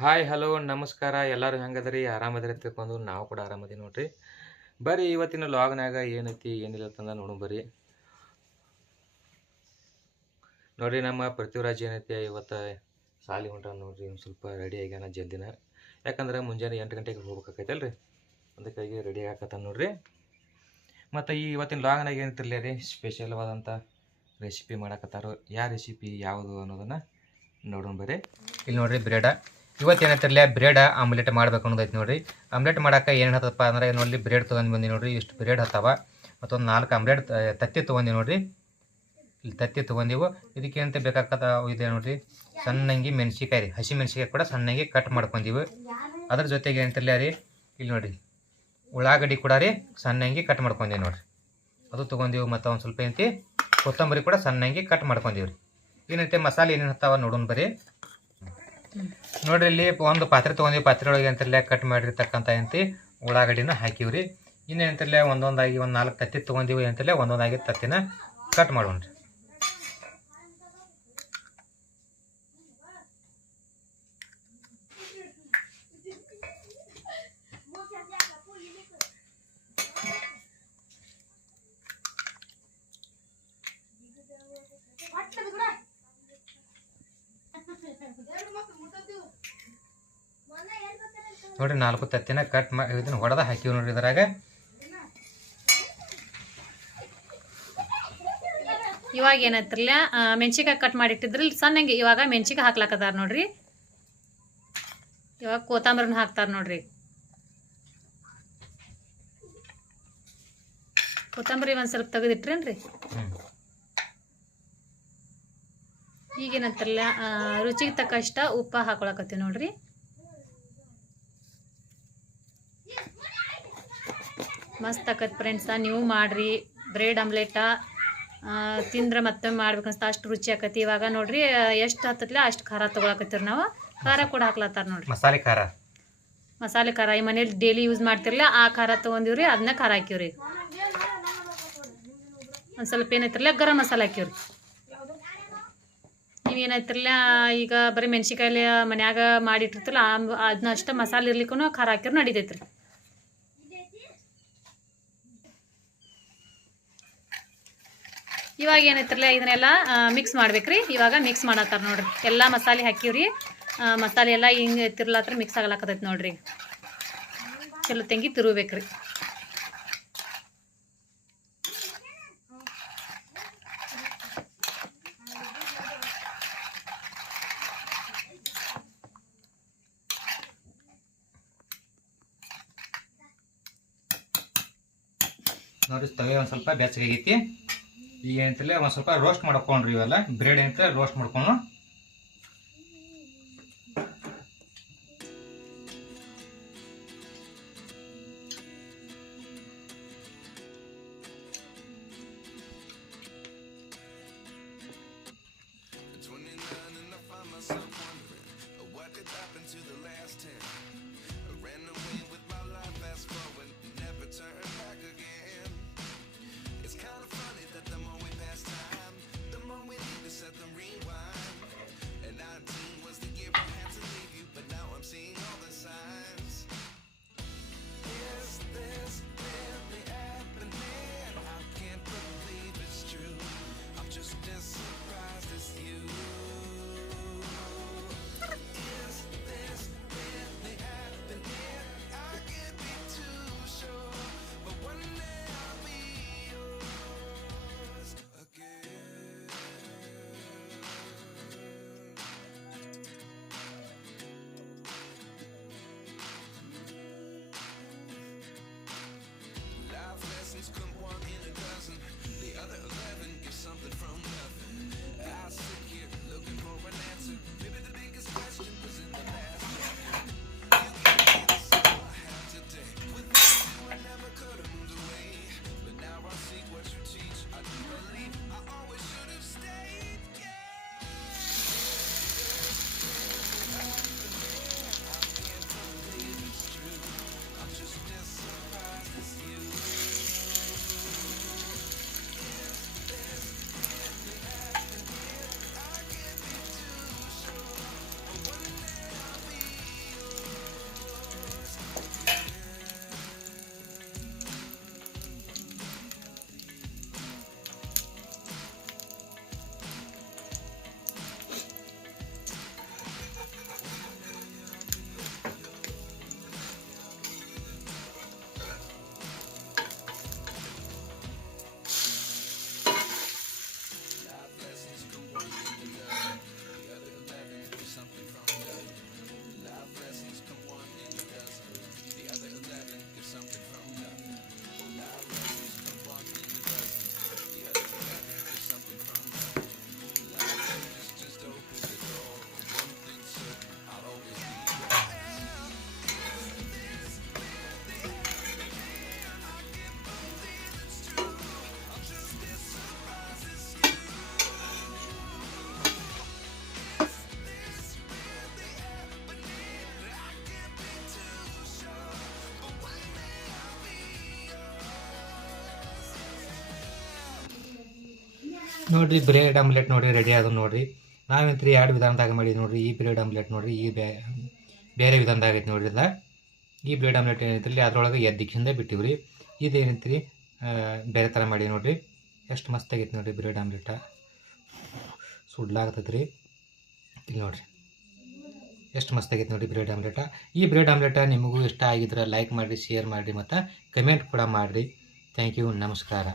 Hi hello ನಮಸ್ಕಾರ ಎಲ್ಲರೂ ಹೆಂಗದ್ರಿ ಆರಾಮದ್ರಿ ತಿಳ್ಕೊಂಡು ನಾವು ಕೂಡ ಆರಾಮದಿ ನೋಡ್ರಿ. ಬರ್ರಿ ಇವತ್ತಿನ ಲಾಗ್ನಾಗ ಏನೈತಿ ಏನಿಲ್ಲ ಅಂತಂದ ನೋಡು ಬರ್ರಿ. ನೋಡ್ರಿ ನಮ್ಮ ಪೃಥ್ವಿರಾಜ್ ಏನೈತಿ ಇವತ್ತು ಸಾಲಿ ಹೊಂಟ ನೋಡ್ರಿ. ಒಂದು ಸ್ವಲ್ಪ ರೆಡಿ ಆಗ್ಯಾನ ಜಲ್ದಿನ, ಯಾಕಂದ್ರೆ ಮುಂಜಾನೆ 8 ಗಂಟೆಗೆ ಹೋಗ್ಬೇಕಾಕೈತಲ್ರಿ, ಅದಕ್ಕಾಗಿ ರೆಡಿ ಆಗಕತ್ತಾನ ನೋಡ್ರಿ. ಮತ್ತು ಈ ಇವತ್ತಿನ ಲಾಗ್ನಾಗ ಏನೈತಿರ್ಲಿ ರೀ, ಸ್ಪೆಷಲ್ವಾದಂಥ ರೆಸಿಪಿ ಮಾಡಕತ್ತಾರೋ. ಯಾವ ರೆಸಿಪಿ ಯಾವುದು ಅನ್ನೋದನ್ನು ನೋಡೋಣ ಬರ್ರಿ. ಇಲ್ಲಿ ನೋಡ್ರಿ ಬ್ರೆಡ ಇವತ್ತು ಏನೈತಿರಲಿ ಬ್ರೆಡ್ ಆಮ್ಲೆಟ್ ಮಾಡ್ಬೇಕು ಅನ್ನೋದೈತಿ ನೋಡ್ರಿ. ಆಮ್ಲೆಟ್ ಮಾಡೋಕೆ ಏನು ಹತ್ತಪ್ಪ ಅಂದ್ರೆ ನೋಡಿ ಬ್ರೆಡ್ ತೊಗೊಂಡು ಬಂದು ನೋಡ್ರಿ. ಇಷ್ಟು ಬ್ರೆಡ್ ಹತ್ತವ ಮತ್ತೊಂದು 4 ಆಮ್ಲೆಟ್ ತತ್ತಿ ತೊಗೊಂಡಿ ನೋಡ್ರಿ. ಇಲ್ಲಿ ತತ್ತಿ ತೊಗೊಂಡಿವು. ಇದಕ್ಕೆ ಏನಂತ ಬೇಕಾಗತ್ತ ಇದೆ ನೋಡ್ರಿ, ಸಣ್ಣಂಗಿ ಮೆಣಸಿಕಾಯಿ ರೀ, ಹಸಿ ಮೆಣಸಿಕಾಯಿ ಕೂಡ ಸಣ್ಣಂಗಿ ಕಟ್ ಮಾಡ್ಕೊಂಡಿವು. ಅದ್ರ ಜೊತೆಗೆ ಏನಂತಿರಲಿ ರೀ, ಇಲ್ಲಿ ನೋಡ್ರಿ ಉಳ್ಳಾಗಡ್ಡಿ ಕೂಡ ರೀ ಸಣ್ಣಂಗಿ ಕಟ್ ಮಾಡ್ಕೊಂಡಿವಿ ನೋಡ್ರಿ, ಅದು ತೊಗೊಂಡಿವು. ಮತ್ತು ಒಂದು ಸ್ವಲ್ಪ ಏನಂತಿ ಕೊತ್ತಂಬರಿ ಕೂಡ ಸಣ್ಣಂಗಿ ಕಟ್ ಮಾಡ್ಕೊಂಡಿವಿ ರೀ. ಏನಂತೆ ಮಸಾಲೆ ಏನೇನು ಹತ್ತಾವ ನೋಡೋಣ ಬರ್ರಿ. ನೋಡ್ರಿ ಇಲ್ಲಿ ಒಂದು ಪಾತ್ರೆ ತೊಗೊಂಡಿವಿ. ಪಾತ್ರೆ ಒಳಗೆ ಅಂತಲೇ ಕಟ್ ಮಾಡಿರ್ತಕ್ಕಂಥ ಏನಂತಿ ಉಳ್ಳಾಗಡ್ಡಿನ ಹಾಕಿವ್ರಿ. ಇನ್ನೇನಂತಲೇ ಒಂದೊಂದಾಗಿ ಒಂದು 4 ತತ್ತಿ ತೊಗೊಂಡಿವಿ. ಅಂತಲೇ ಒಂದೊಂದಾಗಿ ತತ್ತಿನ ಕಟ್ ಮಾಡೋಣ್ರಿ. ನೋಡ್ರಿ 4 ತತ್ತಿನ ಕಟ್ ಮಾಡಿ ಇದನ್ನ ಹೊಡೆದ ಹಾಕಿವಿ ನೋಡ್ರಿ. ಇದ್ರಾಗ ಇವಾಗ ಏನೈತ್ರಲ್ಲ ಮೆಣಸಿಕಾಯಿ ಕಟ್ ಮಾಡಿಟ್ಟಿದ್ರಿ ಸಣ್ಣಂಗೆ, ಇವಾಗ ಮೆಣಸಿಕಾಯಿ ಹಾಕ್ಲಾಕತ್ತಾರ ನೋಡ್ರಿ. ಇವಾಗ ಕೊತ್ತಂಬರಿನ ಹಾಕ್ತಾರ ನೋಡ್ರಿ. ಕೊತ್ತಂಬರಿ ಒಂದು ಸ್ವಲ್ಪ ತೆಗೆದಿಟ್ರೇನ್ರಿ. ಈಗೇನಂತಾರಲ್ಲ ರುಚಿಗೆ ತಕ್ಕಷ್ಟ ಉಪ್ಪು ಹಾಕೊಳಕತ್ತೀವಿ ನೋಡ್ರಿ. ಮಸ್ತ್ ಆಕತ್ ಫ್ರೆಂಡ್ಸ, ನೀವು ಮಾಡ್ರಿ. ಬ್ರೆಡ್ ಆಮ್ಲೆಟ ತಿಂದ್ರೆ ಮತ್ತೆ ಮಾಡ್ಬೇಕನ್ಸ್ತ ಅಷ್ಟು ರುಚಿ ಆಕತಿ. ಇವಾಗ ನೋಡ್ರಿ ಎಷ್ಟು ಹತ್ತತ್ಲ ಅಷ್ಟು ಖಾರ ತೊಗೊಳಕತ್ತೀರಿ ನಾವು. ಖಾರ ಕೂಡ ಹಾಕ್ಲತ್ತಾರ ನೋಡ್ರಿ, ಮಸಾಲೆ ಖಾರ. ಈ ಮನೇಲಿ ಡೈಲಿ ಯೂಸ್ ಮಾಡ್ತಿರ್ಲಿಲ್ಲ ಆ ಖಾರ ತೊಗೊಂಡಿವ್ರಿ, ಅದನ್ನ ಖಾರ ಹಾಕಿವ್ರಿ. ಒಂದು ಸ್ವಲ್ಪ ಏನೈತಿರಲ್ಲ ಗರಂ ಮಸಾಲೆ ಹಾಕಿವ್ರಿ. ನೀವೇನೈತಿರಲ್ಲ ಈಗ ಬರೀ ಮೆಣಸಿಕಾಯಲ್ಲಿ ಮನ್ಯಾಗ ಮಾಡಿಟ್ಟಿರ್ತಲ್ಲ ಅದನ್ನ ಅಷ್ಟು ಮಸಾಲೆ ಇರ್ಲಿಕ್ಕೂ ಖಾರ ಹಾಕಿರ್ ನಡಿತೈತ್ರಿ. ಇವಾಗ ಏನೈತಿರಲ್ಲ ಇದನ್ನೆಲ್ಲ ಮಿಕ್ಸ್ ಮಾಡ್ಬೇಕ್ರಿ. ಇವಾಗ ಮಿಕ್ಸ್ ಮಾಡತ್ತಾರ ನೋಡ್ರಿ. ಎಲ್ಲ ಮಸಾಲೆ ಹಾಕಿವ್ರಿ. ಮಸಾಲೆ ಎಲ್ಲ ಹಿಂಗೆ ತಿರ್ಲಾತ್ರ ಮಿಕ್ಸ್ ಆಗ್ಲಾಕತೈತಿ ನೋಡ್ರಿ. ಚಲೋ ತೆಂಗಿ ತಿರುಬೇಕ್ರಿ. ನೋಡ್ರಿ ತವೆ ಒಂದು ಸ್ವಲ್ಪ ಬೆಚ್ಚಗಾಗೈತಿ. ಈಗ ಏನಂತಲೇ ಒಂದು ಸ್ವಲ್ಪ ರೋಸ್ಟ್ ಮಾಡ್ಕೊಂಡ್ರಿ. ಇವೆಲ್ಲ ಬ್ರೆಡ್ ಏನಂತ ರೋಸ್ಟ್ ಮಾಡ್ಕೊಂಡು ನೋಡಿರಿ ಬ್ರೆಡ್ ಆಮ್ಲೆಟ್ ನೋಡಿರಿ ರೆಡಿ ಆದ ನೋಡಿರಿ. ನಾವಂತ್ರಿ 2 ವಿಧಾನದಾಗ ಮಾಡಿದ್ವಿ ನೋಡಿರಿ. ಈ ಬ್ರೆಡ್ ಆಮ್ಲೆಟ್ ನೋಡಿರಿ, ಈ ಬೇರೆ ವಿಧಾನದಾಗ ಐತೆ ನೋಡಿರಿ. ಇಲ್ಲ ಈ ಬ್ರೆಡ್ ಆಮ್ಲೆಟ್ ಏನೈತ್ರಿ ಅದ್ರೊಳಗೆ ಎದ್ದಿಕ್ಕಿಂದ ಬಿಟ್ಟಿವ್ರಿ. ಇದೇನೈತ್ರಿ ಬೇರೆ ಥರ ಮಾಡಿ ನೋಡಿರಿ. ಎಷ್ಟು ಮಸ್ತಾಗೈತೆ ನೋಡಿರಿ ಬ್ರೆಡ್ ಆಮ್ಲೆಟ. ಸುಡ್ಲಾಗ್ತೈತೆ ರೀ. ಇಲ್ಲಿ ನೋಡಿರಿ ಎಷ್ಟು ಮಸ್ತಾಗೈತೆ ನೋಡಿ ಬ್ರೆಡ್ ಆಮ್ಲೆಟ. ಈ ಬ್ರೆಡ್ ಆಮ್ಲೆಟ ನಿಮಗೂ ಇಷ್ಟ ಆಗಿದ್ರೆ ಲೈಕ್ ಮಾಡಿರಿ, ಶೇರ್ ಮಾಡಿರಿ ಮತ್ತು ಕಮೆಂಟ್ ಕೂಡ ಮಾಡಿರಿ. Thank you. ನಮಸ್ಕಾರ.